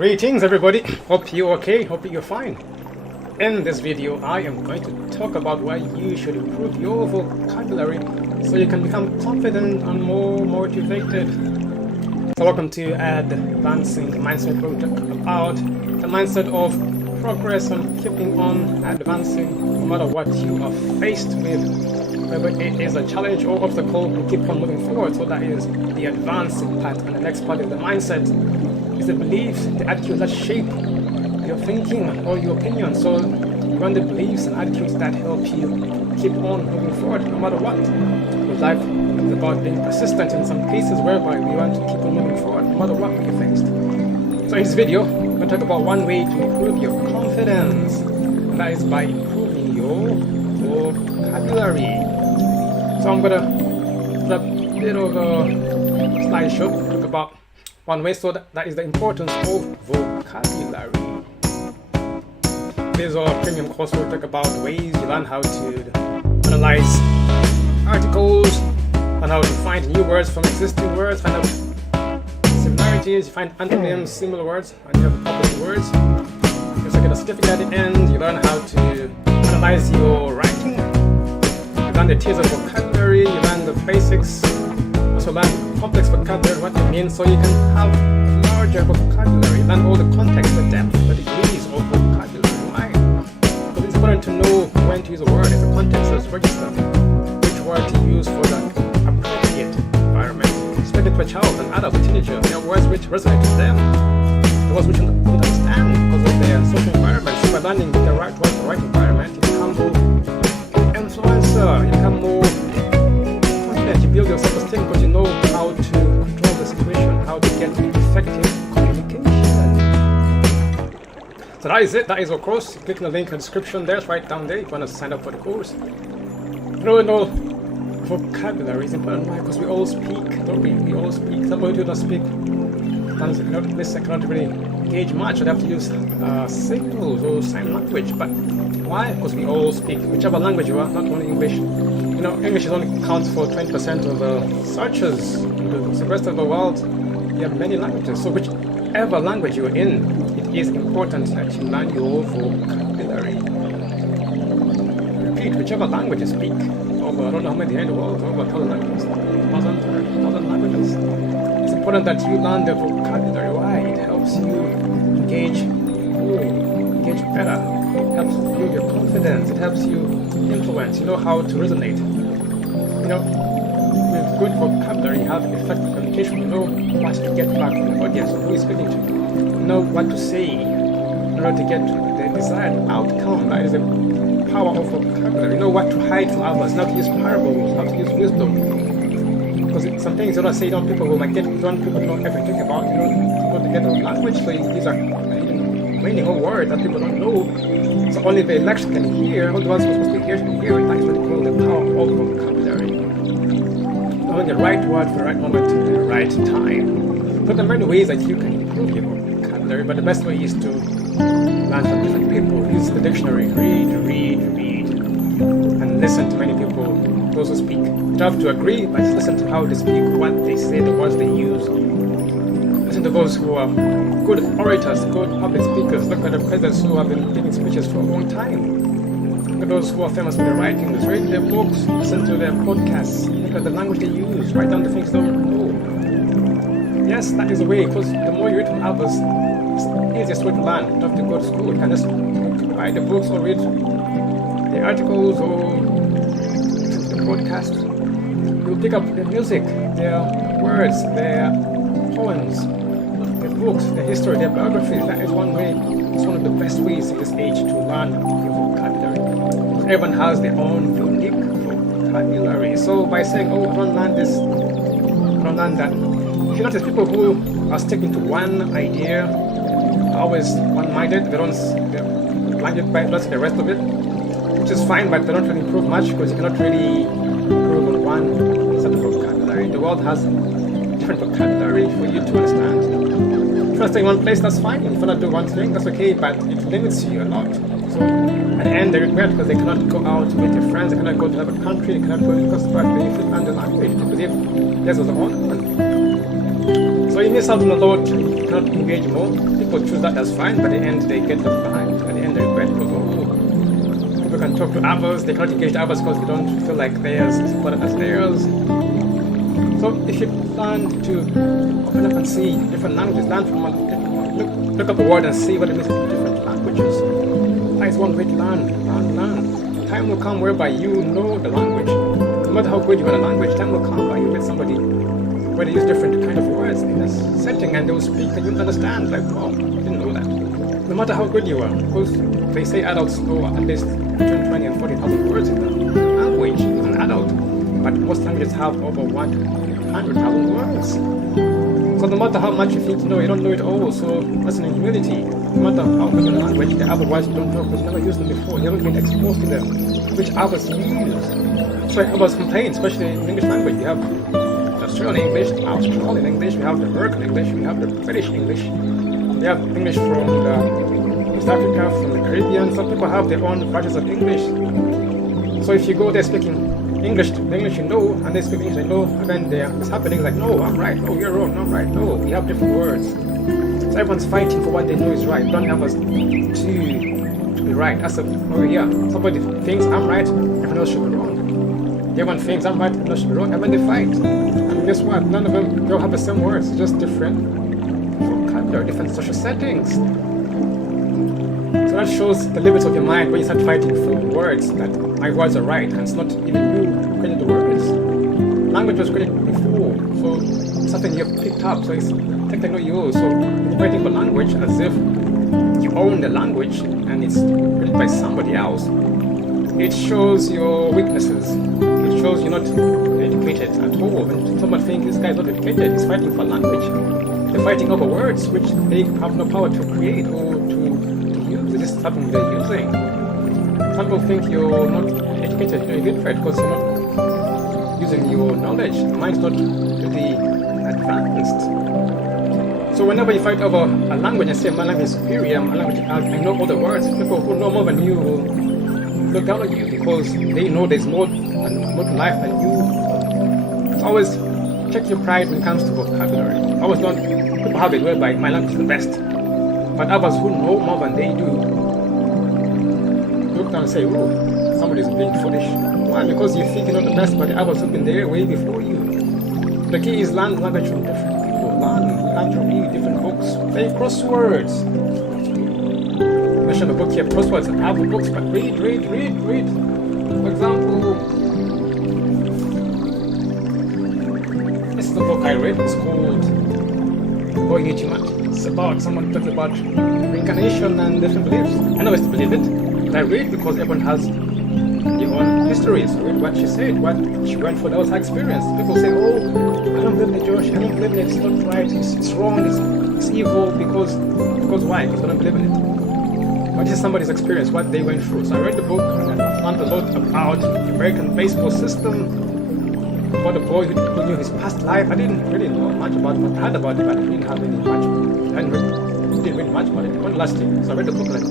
Greetings everybody, hope you're okay, hope you're fine. In this video I am going to talk about why you should improve your vocabulary so you can become confident and more motivated. So welcome to Advancing Mindset, where we talk about the mindset of progress and keeping on advancing no matter what you are faced with. Whether it is a challenge or obstacle, we keep on moving forward. So that is the advancing part, and the next part is the mindset. Is the beliefs, the attitudes that shape your thinking or your opinion. So you want the beliefs and attitudes that help you keep on moving forward no matter what. Because life is about being persistent in some cases whereby we want to keep on moving forward no matter what we're faced. So in this video, I'm going to talk about one way to improve your confidence. And that is by improving your vocabulary. So I'm going to put up a bit of a slideshow, talk about one way, so that is the importance of vocabulary. This is our premium course. We'll talk about ways you learn how to analyze articles, and how to find new words from existing words, find out similarities, you find antonyms, similar words, and you have opposite words. You get a certificate at the end, you learn how to analyze your writing, you learn the tiers of vocabulary, you learn the basics, also learn complex vocabulary, what it means, so you can have larger vocabulary, learn all the context, the depth, the degrees of vocabulary. Why? Because it's important to know when to use a word in the context that's registered, which word to use for the appropriate environment. Especially to a child, an adult, a teenager, there are words which resonate with them, the words which they don't understand because of their social environment. So by learning the right word, the right environment, you become more influencer, you become more confident, you build your self-esteem because you know how to control the situation, how to get effective communication. So that is it. That is our course. Click on the link in the description there. It's right down there if you want to sign up for the course. No, vocabulary is important. Why? Because we all speak, don't we? We all speak. Somebody who doesn't speak, this I cannot really engage much. I'd have to use signals or sign language. But why? Because we all speak, whichever language you are, not only English. You know, English only counts for 20% of the searches. The rest of the world, you have many languages. So whichever language you're in, it is important that you learn your vocabulary. Repeat, whichever language you speak. Over, I don't know how many in the world, over 1,000 languages. 1,000 languages. It's important that you learn the vocabulary. Why? It helps you engage better. It helps you build your confidence. It helps you influence. You know how to resonate. You know, with good vocabulary, you have effective communication. You know what to get back from the audience, who is speaking to. You know what to say in order to get the desired outcome. That is the power of vocabulary. You know what to hide from others, not to use parables, not to use wisdom. Because some things you don't say, people who might get drunk, people don't ever think about, people to get the language. So these are meaning of words that people don't know. So only the elect can hear, all the ones who are supposed to hear can hear it. That's what they call the power of vocabulary. Knowing the right word for the right moment, the right time. So there are many ways that you can improve your vocabulary, but the best way is to learn from different people. Use the dictionary, read, and listen to many people, those who speak. You don't have to agree, but just listen to how they speak, what they say, the words they use. Listen to those who are good orators, good public speakers. Look at the presidents who have been giving speeches for a long time. Look at those who are famous for their writings. Read their books, listen to their podcasts, look at the language they use, write down the things they don't know. Yes, that is the way, because the more you read from others, it's the easiest way to learn. You don't have to go to school. You can just write the books or read the articles or the podcast. You'll pick up their music, their words, their poems, their books, their history, their biographies. That is one way. It's one of the best ways at this age to learn your vocabulary. Because everyone has their own unique vocabulary. So by saying, I don't learn this, I don't learn that. If you notice people who are sticking to one idea, are always one-minded, they're blinded by the rest of it, which is fine, but they don't really improve much because you cannot really improve on one set of vocabulary. The world has different vocabulary for you to understand. If you want to stay in one place, that's fine. If you want to do one thing, that's okay, but it limits you a lot. So at the end, they regret because they cannot go out with their friends, they cannot go to another country, they cannot go because they learn the language, because if this was the one. So So you miss out on a lot, you cannot engage more. People choose that as fine, but at the end they get left behind. At the end they regret because people can talk to others, they cannot engage others because they don't feel like theirs is important as theirs. So if you plan to open up and see different languages, learn from look up a word and see what it means in different languages. That is one way to learn. Time will come whereby you know the language. No matter how good you are at a language, time will come where you meet somebody where they use different kind of words in this setting and they will speak and you understand. Like, wow, I didn't know that. No matter how good you are, because they say adults know at least between 20 and 40,000 words in the language as an adult, but most languages have over 100,000 words. So no matter how much you think you know, you don't know it all. So that's an humility. No matter how much of the language, the other words you don't know because you never used them before. You haven't been exposed to them, which others use. So others complain, especially in English language. We have the Australian English, the Australian English, we have the American English, we have the British English. We have English from East Africa, from the Caribbean. Some people have their own versions of English. So if you go there speaking English, the English you know, and they speak English they know, and then it's happening like, no, I'm right, no, you're wrong, I'm right, no, we have different words. So everyone's fighting for what they know is right. Don't have us to be right. That's somebody thinks I'm right, everyone else should be wrong. Everyone thinks I'm right, everyone else should be wrong, and then they fight. And guess what? None of them don't have the same words, it's just different vocabulary, different social settings. So that shows the limits of your mind when you start fighting for words that my words are right, and it's not even you who created the words. Language was created before, so it's something you have picked up, so it's technically yours. So you're fighting for language as if you own the language and it's created by somebody else. It shows your weaknesses. It shows you're not educated at all. When someone thinks this guy is not educated, he's fighting for language. They're fighting over words which they have no power to create or to use. This is something they're using. Some people think you're not educated, you're illiterate because you're not using your knowledge. Your mind's not really advanced. So whenever you fight over a language and say my language is superior, my language, I know all the words, people who know more than you will look down on you because they know there's more to life than you. Always check your pride when it comes to vocabulary. Always don't, people have it whereby my language is the best, but others who know more than they do look down and say, oh, somebody's being foolish. Why? Because you think you know the best, but the others have been there way before you. The key is learn language from different people. Learn to read different books. Play crosswords. I mentioned a book here, crosswords and other books, but read. For example, this is the book I read. It's called Boy Hate You Much. It's about someone talking about reincarnation and different beliefs. I know I still believe it, but I read because everyone has their own histories. I read what she said, what she went for, that was her experience. People say, oh, I don't believe in it, Josh, I don't believe in it, it's not right, it's wrong, it's evil, because why? Because I don't believe in it. But this is somebody's experience, what they went through. So I read the book and I learned a lot about the American baseball system, about a boy who knew his past life. I didn't really know much about it, I heard about it, but I didn't have really much. I didn't read much about it. It went last year. So I read the book and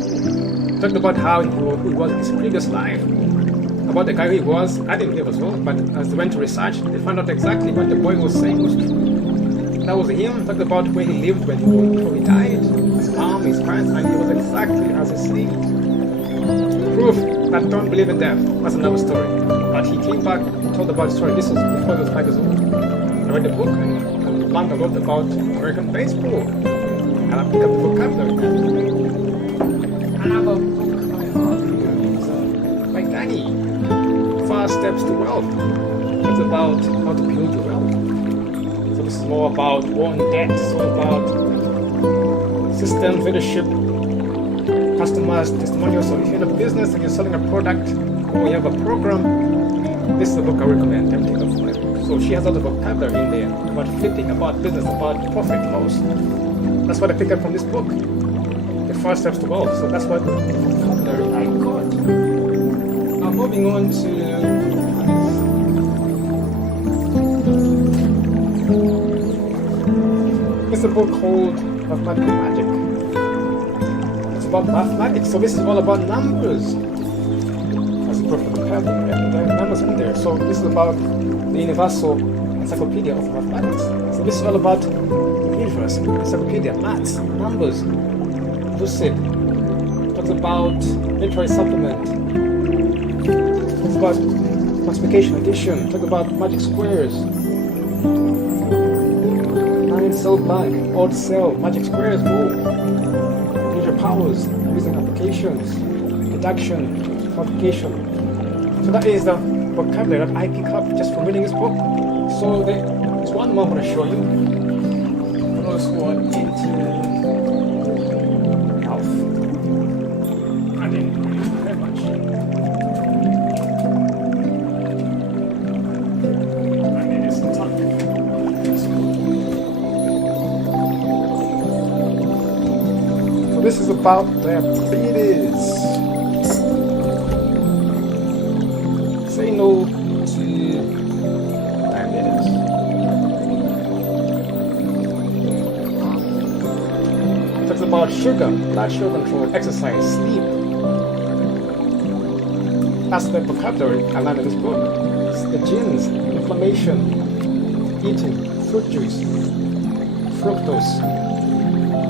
talked about how he was in his previous life, about the guy who he was. I didn't hear as well, but as they went to research, they found out exactly what the boy was saying was true. That was him. Talked about where he lived before he died, his mom, his parents, and he was exactly as he said. Proof that don't believe in death. That's another story. But he came back and told about the story. This was before he was 5 years old. I read the book and learned a lot about American baseball. And I picked up the vocabulary. Another book by heart is by Danny, 5 Steps to Wealth. It's about how to build your wealth. So this is more about war and debt. It's all about systems, leadership, customers, testimonials. So if you're in a business and you're selling a product or you have a program, this is a book I recommend. So she has a lot of vocabulary in there about flipping, about business, about profit, loss. That's what I picked up from this book. The 5 Steps to Wealth. So that's what vocabulary I got. Now moving on to it's a book called Mathematical Magic. It's about mathematics. So this is all about numbers. As a perfect vocabulary, there are numbers in there. So this is about the universal encyclopedia of mathematics. So this is all about dangerous. Encyclopedia, maths, numbers, lucid. Talks about literary supplement. Talks about multiplication, addition. Talks about magic squares. 9 cell back, odd cell, magic squares, major powers, using applications, deduction, multiplication. So that is the vocabulary that I pick up just from reading this book. So there's one more I'm going to show you. For those who are into health. I didn't use it very much. I mean, it's tough. So this is about diabetes. Say no to diabetes. It talks about sugar, blood sugar control, exercise, sleep. That's the vocabulary I learned in this book. It's the genes, inflammation, eating, fruit juice, fructose,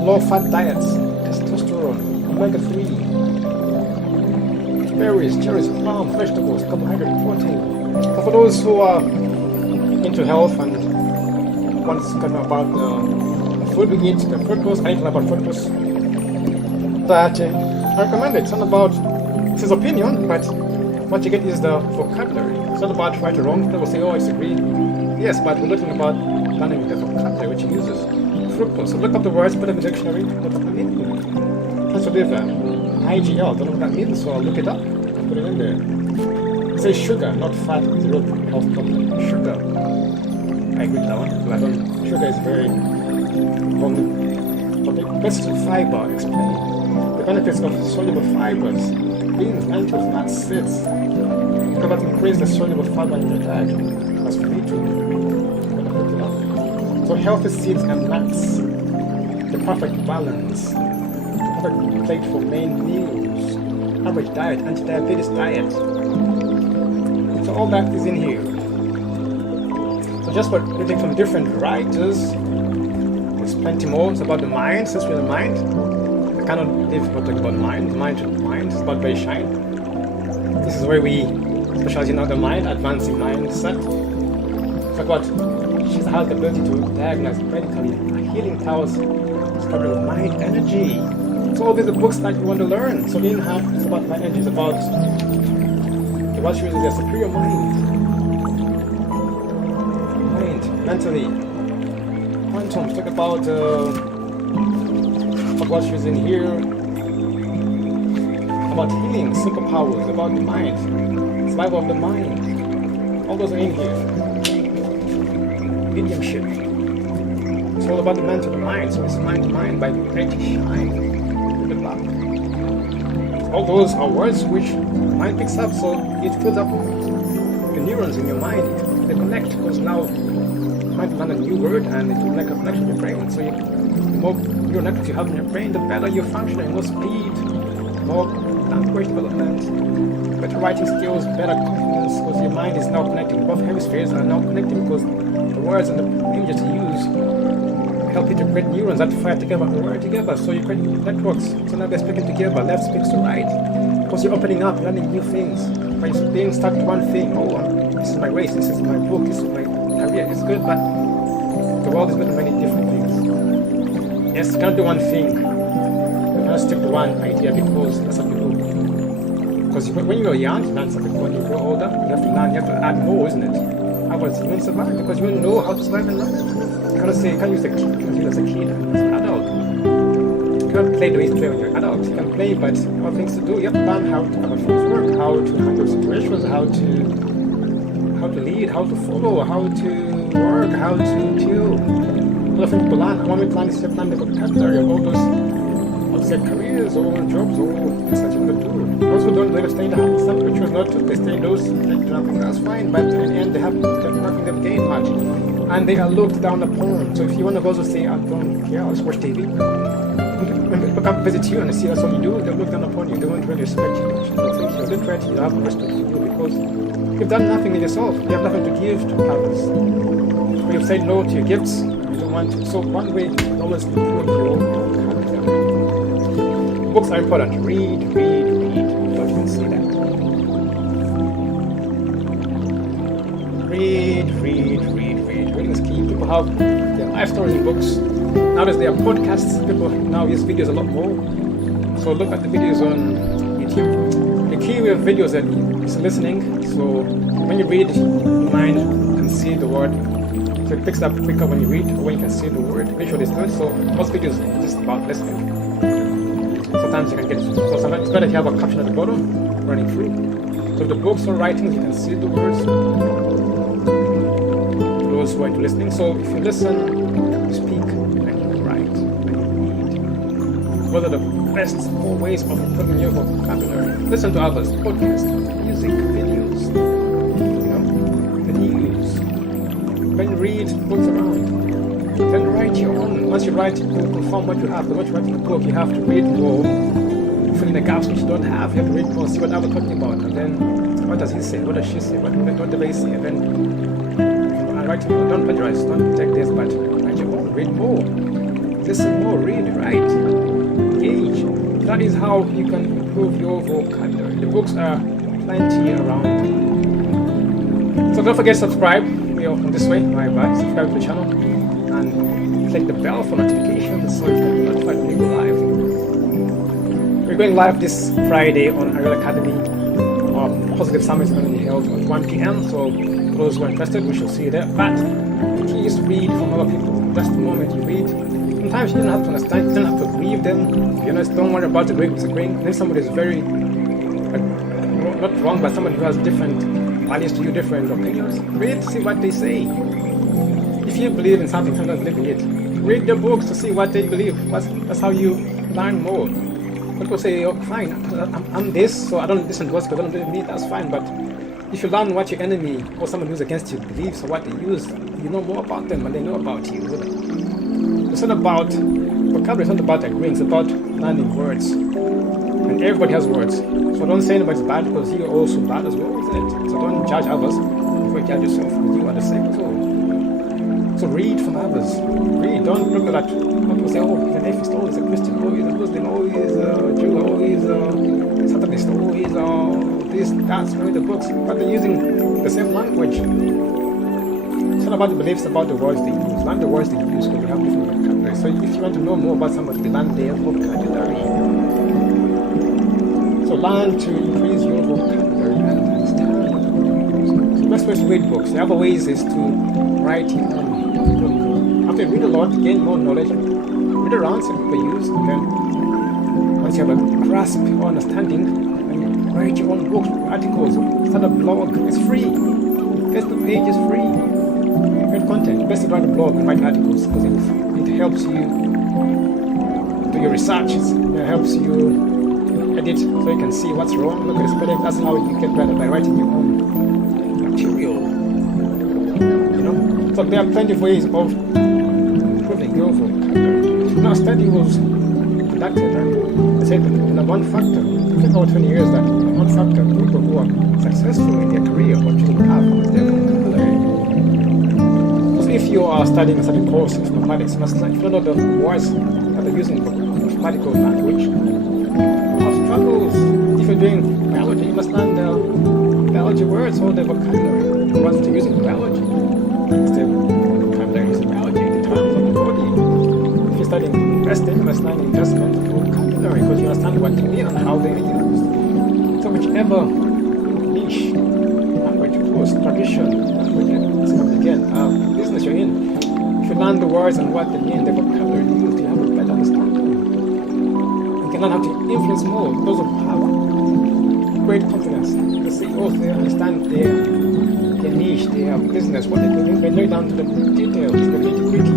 low-fat diets, testosterone, omega-3, berries, cherries, plums, vegetables, carbohydrate, protein. So for those who are into health and want to know about the food we eat, the fructose, anything about fructose, that I recommend it. It's not about his opinion, but what you get is the vocabulary. It's not about right or wrong. People say, oh, I disagree. Yes, but we're looking about learning the vocabulary which he uses. Fructose. So look up the words, put them in the dictionary, look up the meaning. That's a bit of IGL, don't know what that means, so I'll look it up and put it in there. It says sugar, not fat, is a real health problem. Sugar. I agree with that one, but I don't. Sugar is very important. But the best fiber, explain. The benefits of soluble fibers, beans, lentils, nuts, seeds. Look about increase the soluble fiber in your diet. That's free too. So healthy seeds and nuts, the perfect balance. Perfect plate for main meals, average diet, anti-diabetes diet. So all that is in here. So just for reading from different writers, there's plenty more. It's about the mind, since we're the mind. I cannot live without talking about mind. Mind is about very shine. This is where we specialize in the mind, advancing mindset. Talk about she has the ability to diagnose medically healing powers, discovering mind energy. So all these are books that you want to learn. So in half it's about mind energy, it's about what she uses their superior mind, mentally. Quantum, talk about what she's in here, about healing, superpowers, about the mind, survival of the mind. All those are in here. Mediumship. It's all about the man to the mind. So it's mind to mind by Great Shine. All those are words which mind picks up, so it fills up the neurons in your mind. They connect because now you might learn a new word and it will make a connection in your brain. So the more neural networks you have in your brain, the better you're functioning, more speed, more language development, better writing skills, better confidence, because your mind is now connecting. Both hemispheres are now connecting because the words and the images you use help you to create neurons that fire together and wire together. So you create networks. So now they're speaking together. Left speaks to right. Because you're opening up, learning new things. By being stuck to one thing. Oh, this is my race. This is my book. This is my career. It's good, but the world is made of many different things. Yes, you can't do one thing. You cannot stick to one idea because that's what you do. Because when you're young, you learn something. When you grow older, you have to learn. You have to add more, isn't it? Otherwise, you won't survive because you won't know how to survive in life. You can't use the kid, you can use as a kid, as an adult. You can't play the way you play when you're an adult. You can play, but you have things to do. You have to learn how things work, how to handle situations, how to lead, how to follow, how to work, how to deal. A lot of people learn. One way to learn is to learn the vocabulary of all those outside careers or jobs or things that you want to do. Those who don't, they stay in the house. Some people choose not to. They stay indoors. That's fine, but in the end, they have nothing they've gained much. And they are looked down upon. So if you want to go to say, I don't care, I'll just watch TV. When people come visit you and they see that's all you do, they'll look down upon you. They won't really respect you. They'll think you're different, you have respect for you because you've done nothing in yourself. You have nothing to give to others. When you've said no to your gifts, you don't want to. So one way can always improve your vocabulary. Books are important. Read. So you can see that. Read. Reading is key. People have their life stories in books. Nowadays there are podcasts. People now use videos a lot more. So look at the videos on YouTube. The key with videos is listening. So when you read, your mind can see the word. So it picks up quicker when you read or when you can see the word. Visual is good. So most videos are just about listening. Sometimes you can get, so sometimes it's better if you have a caption at the bottom running through. So the books or writings, you can see the words. Those who are into listening. So if you listen, you speak, and you write, and you read. What are the best 4 ways of improving your vocabulary? Listen to others, podcasts, music, videos, the news. Then read books around. Then write your own. Once you write, you confirm what you have. But once you write in a book, you have to read more. Fill in the gaps which you don't have. You have to read more, see what others are talking about. And then, what does he say? What does she say? What do they say? And then, write more. Don't plagiarize. Don't take this, but write your own. Read more. Listen more. Read. Write. Engage. That is how you can improve your vocabulary. The books are plenty around. So don't forget to subscribe. We are on this way. Subscribe to the channel. And click the bell for notifications so you can be notified when we go live. We're going live this Friday on Ariel Academy. Our positive summit is going to be held at 1 p.m. So for those who are interested, we shall see you there. But the key is to read from other people. That's the moment you read. Sometimes you don't have to understand, you don't have to agree with them. Don't worry about agreeing. Then somebody is very, not wrong, but somebody who has different values to you, different opinions. Read, see what they say. If you believe in something, sometimes believe in it. Read the books to see what they believe. That's how you learn more. People say, oh, fine, I'm this, so I don't listen to us because I don't believe in it, that's fine. But if you learn what your enemy or someone who's against you believes or what they use, you know more about them and they know about you. It's not about vocabulary, it's not about agreeing, it's about learning words. And everybody has words. So don't say anybody's bad because you're also bad as well, isn't it? So don't judge others before you judge yourself. You are the same as well. So read from others. Read. Don't look at that. People say, oh, he's an atheist, oh, he's a Christian, oh, he's a Muslim, oh, he's a Jew, oh, he's a Satanist, oh, he's this, that's. Read the books. But they're using the same language. It's not about the beliefs, about the words they use. Learn the words they use because they have different vocabulary. So if you want to know more about somebody, learn their vocabulary. So learn to increase your vocabulary and understand. So the best way to read books. The other ways is to write your own. After you read a lot, gain more knowledge, read around, see what people use, and then once you have a grasp or understanding, then you write your own books, articles, start a blog, it's free. Facebook page is free. Great content, best to write a blog and write articles because it helps you do your research, it helps you edit so you can see what's wrong, look at the spelling. That's how you get better, by writing your own material. So there are plenty of ways of improving your vocabulary. Now, a study was conducted and they said that in one factor, I think over 20 years, that one factor people who are successful in their career or to have is their vocabulary. Because if you are studying a certain course in mathematics, you must if you don't know the words that they're using for mathematical language, you have struggles. If you're doing biology, you must learn the biology words or the vocabulary, the words that you're using in biology. It's the vocabulary in biology, the terms of the body. If you're studying investing, you must learn investment vocabulary because you understand what they mean and how they are used. So whichever niche, language, course, tradition, business you're in, if you learn the words and what they mean, the vocabulary used, you have a better understanding. You can learn how to influence more. Those who have great confidence, the CEOs, they understand their niche, their business, what they're doing, they know down to the details, the nitty-gritty.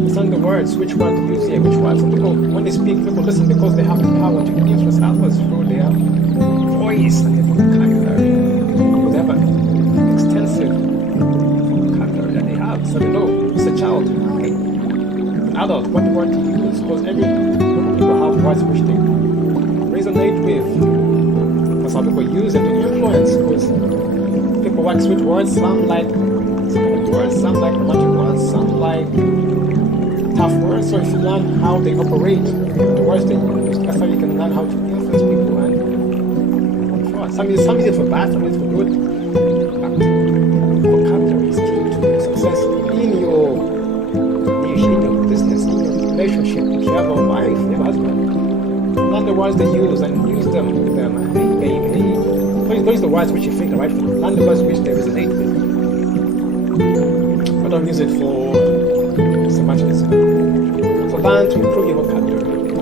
Understand the words, which word to use here, which word. Some people, when they speak, people listen because they have the power to influence others through their voice and their vocabulary. They have an extensive vocabulary that they have, so they know it's a child, an adult, what word to use, because every people have words which they resonate with. That's how people use it to influence, because people wax with words, some like romantic words, some like tough words. So if you learn how they operate, the words they use, that's how you can learn how to influence people and control. Some use it for bad, some use it for good. But vocabulary is key to success in your niche, in your business, in your relationship. If you have a wife, you have a husband, learn the words they use and use them with them. Hey, baby. Those are the words which you think are right for them. Learn the words which they resonate with. But don't use it for so much as so learn to improve your vocabulary.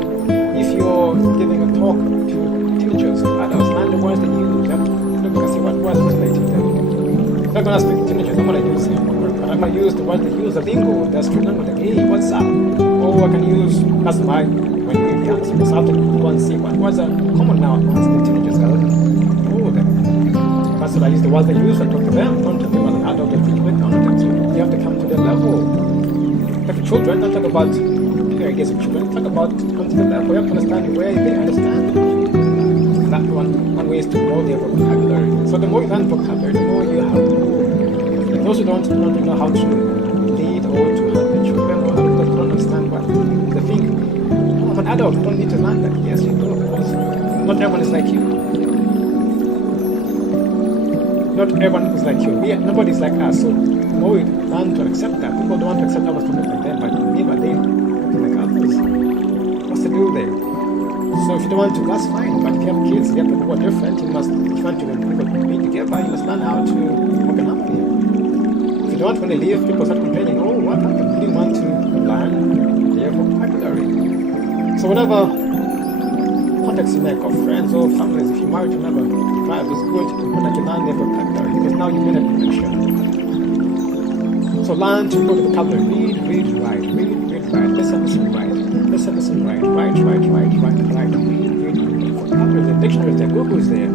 If you're giving a talk to teenagers, adults, learn the words they use. You have to look and see what words resonate with them. I'm not going to speak to teenagers, I'm going to use but I'm going to use the words they use, the lingo, the street language, like, hey, what's up? Or I can use, that's why when you're young, so I have to go and see what words are common now amongst the teenagers. That's what I use the words they use and talk to them. Don't talk to them as an adult or teach with them. So you have to come to their level. Like for children, don't talk about against children, talk about come to the level. You have to understand where they understand. And that one way is to know their vocabulary. So the more you learn vocabulary, the more you have to know. Like those who don't know how to lead or to help the children or don't understand what they think. Oh, I'm an adult, I don't need to learn that. Yes, you do, of course. Not everyone is like you. Not everyone is like you. Nobody is like us. So the more we learn to accept that, people don't want to accept others to look like them, but neither they looking like others. What's the deal there? So if you don't want to, that's fine. But if you have kids, you have people who are different. If you want to people be together, you must learn how to work in harmony. If you don't want when they leave, people start complaining, oh, what happened? You didn't want to learn their vocabulary. So whatever context you make of friends or families, if you're married to another tribe, it's good that you learn their vocabulary because now you made a connection. So learn to go to vocabulary, read, write, listen, write, read, vocabulary, the dictionary is there, Google is there,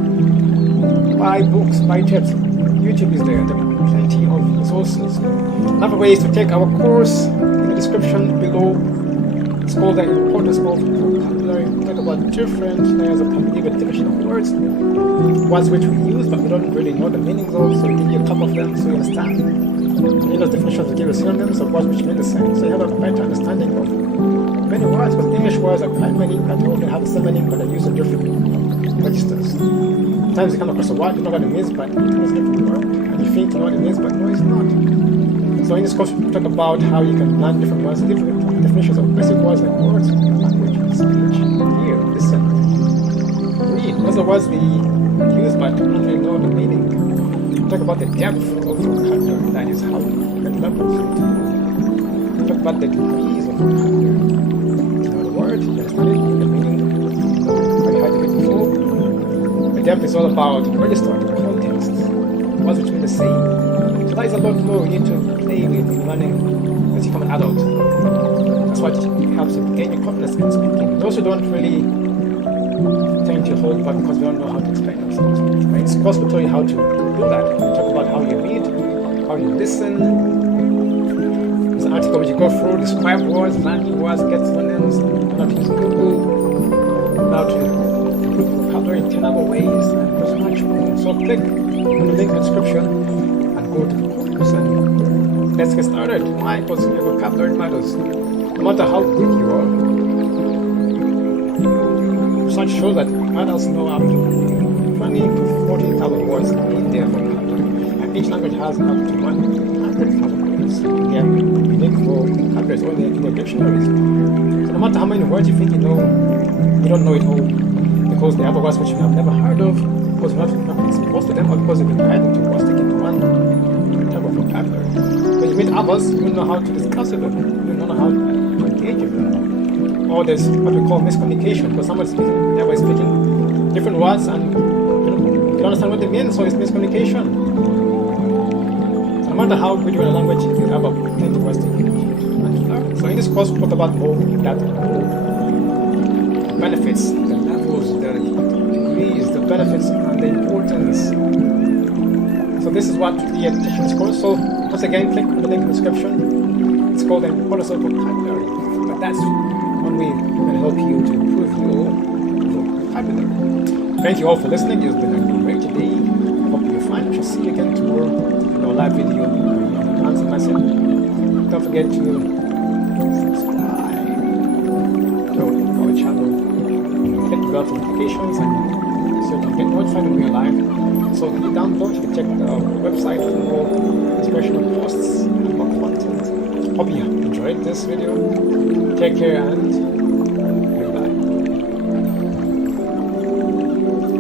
buy books, buy tips, YouTube is there, there are plenty of resources. Another way is to take our course in the description below. It's called the importance of vocabulary. We talk about different layers of vocabulary with definition of words which we use but we don't really know the meanings of, so we give you a couple of them so you understand. In those definitions we give you synonyms of words which mean the same, so you have a better understanding of many words, because English words are quite many that all have the same meaning but they use in different registers. Sometimes you come across a word, you know what it means, but it means a different word, and you think you know what it means, but no, it's not. So in this course we talk about how you can learn different words, different definitions of basic words like words, language, speech, hear, listen, read. Those are words we use but don't really know the meaning. We talk about the depth of vocabulary, that is how many levels. We talk about the degrees of vocabulary. You know the word, you understand it, the meaning, how you heard it before. The depth is all about register, the context, words which mean the same. So that is a lot more you need to play with in learning as you become an adult. That's what helps you gain your confidence in speaking. Those who don't really tend to hold back because they don't know how to explain themselves. And in course we'll tell you how to do that. We'll talk about how you read, how you listen. There's an article which you go through, describe words, learn new words, get synonyms, how to use Google, how to improve vocabulary in 10 other ways, and there's much more. So click on the link in the description go to the course and let's get started. Why? Because your vocabulary matters. No matter how good you are, research shows that adults know up to 20 to 40,000 words in their vocabulary, and each language has up to 100,000 words in their unique vocabularies or in their dictionaries. So no matter how many words you think you know, you don't know it all because there are words which you have never heard of, because you're not exposed to them, or because you've been guided to or sticking to one type of vocabulary. When you meet others, you don't know how to discuss with them, you don't know how to engage with them. Or there's what we call miscommunication, because someone's speaking, everybody's speaking different words and you don't understand what they mean, so it's miscommunication. So no matter how good you are in a language, you have a plenty of words to learn. So in this course, we talk about all that benefits, the levels, the degrees, the benefits and the importance. So this is what the teaching course. So once again, click on the link in the description. It's called the importance of vocabulary. But that's one way can help you to improve your vocabulary. Thank you all for listening. It's been a great day. I hope you're fine. We shall see you again tomorrow in our live video. Answer myself. Don't forget to subscribe. got notifications and so you can get notified when we are live. So click down below, you can check the website for more inspirational posts and more content. Hope you enjoyed this video. Take care and